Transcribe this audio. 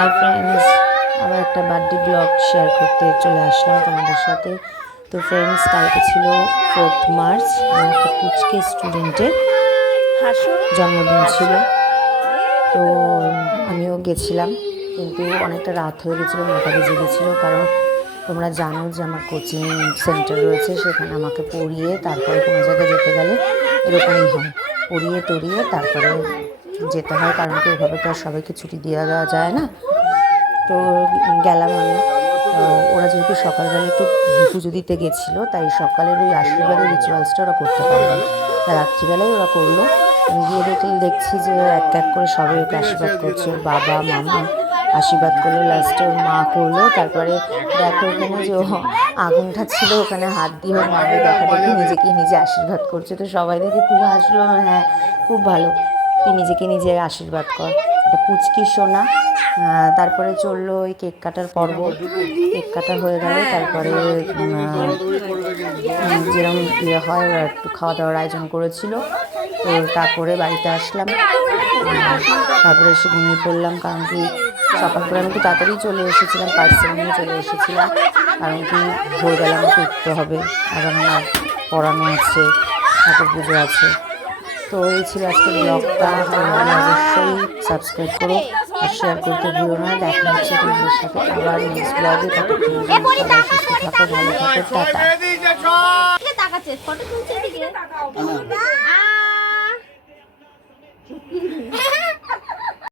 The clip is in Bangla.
আর ফ্রেন্ডস, আবার একটা বার্থডে ব্লগ শেয়ার করতে চলে আসলাম তোমাদের সাথে। তো ফ্রেন্ডস, কালকে ছিল 4th মার্চ, আমার একটা পুচকে স্টুডেন্টের জন্মদিন ছিল। তো আমিও গেছিলাম, কিন্তু অনেকটা রাত হয়ে গেছিলো, 9টা বেজে গেছিলো। কারণ তোমরা জানো যে আমার কোচিং সেন্টার রয়েছে, সেখানে আমাকে পড়িয়ে তারপরে কোনো জায়গায় যেতে গেলে এরকমই হয়, পড়িয়ে টড়িয়ে তারপরে যেতে হয়, কারণ কি ওভাবে তো আর সবাইকে ছুটি দেওয়া যায় না। তো গেলাম আমি। ওরা যেহেতু সকালবেলা একটু পুজো দিতে গেছিলো, তাই সকালের ওই আশীর্বাদের রিচুয়ালসটা ওরা করতে পারেনি, তা রাত্রিবেলায় ওরা করলো। আমি গিয়ে দেখছি যে এক এক করে সবাই ওকে আশীর্বাদ করছে, ওর বাবা মামা আশীর্বাদ করলো, লাস্টে ওর মা করলো। তারপরে দেখো ওখানে যে আগুনটা ছিল, ওখানে হাত দিয়ে ওর মাকে দেখা দেখি নিজেকে নিজে আশীর্বাদ করছে। তো সবাই দেখে খুব হাসলো। হ্যাঁ, খুব ভালো, তুই নিজেকে নিজে আশীর্বাদ কর, একটা পুচকি সোনা। তারপরে চললো ওই কেক কাটার পর্ব। কেক কাটা হয়ে গেল, তারপরে যেরকম ইয়ে হয়, ওরা একটু খাওয়া দাওয়ার আয়োজন করেছিল। তো তারপরে বাড়িতে আসলাম, তারপরে এসে ঘুমিয়ে পড়লাম। কারণ কি সকাল করে আমি একটু তাড়াতাড়ি চলে এসেছিলাম, পার্সেল নিয়ে চলে এসেছিলাম। কারণ কি ভোরবেলা আমাকে উঠতে হবে, আবার আমার পড়ানো আছে, ঠাকুর পুজো আছে। তো এই ছিল আজকের ব্লগটা। তোমরা অবশ্যই সাবস্ক্রাইব করো আর শেয়ার করতে ভুলো না। দেখা হচ্ছে তোমাদের সাথে আবার নেক্সট ব্লগে। ততক্ষণ সুস্থ থাকো, ভালো থাকো, টাটা।